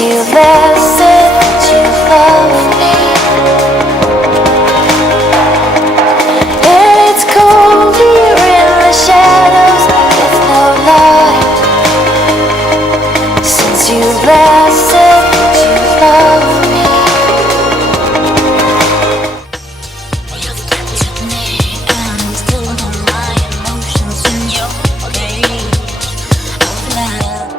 you left said that you love me, and it's cold here in the shadows with no light. Since you last said that you love me, you captured me and instilled all my emotions in your game of love.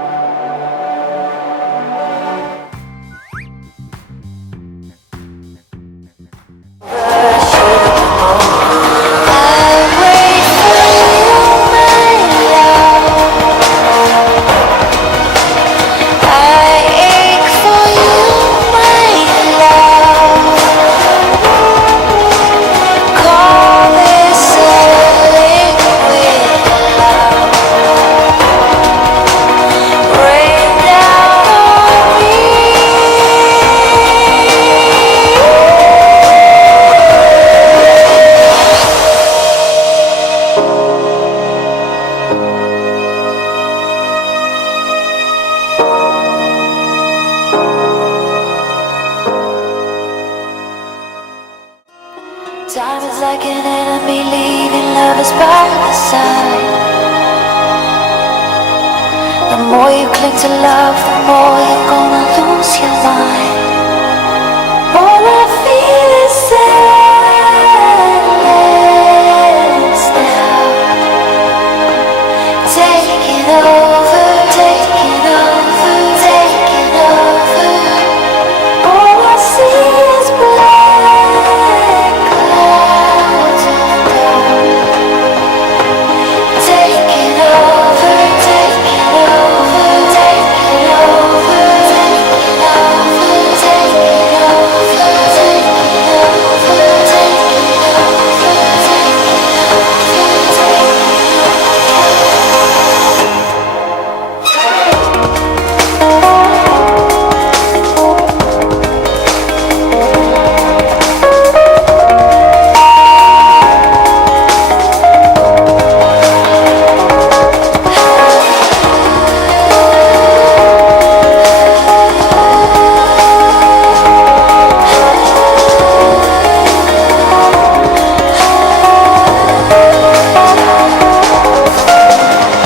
Time is like an enemy leaving lovers by the side. The more you cling to love, the more you're gonna lose your mind. All I feel is silence now, taking over, taking over, taking over. All I see is black clouds of doubt, taking over, taking over, taking over, taking over, taking over, taking over, taking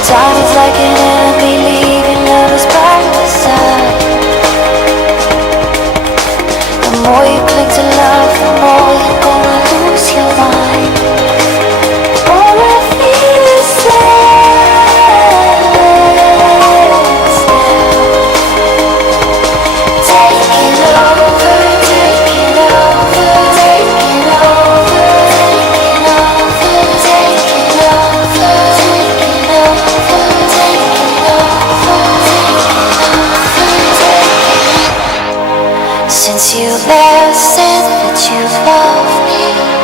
time is like an enemy leaving lovers by the side. The more you cling to love, the more you're gonna lose your mind. All I feel is silence now, taking over, taking over, taking over, taking over, taking over, taking over, taking over, taking over. Since you last said that you love me,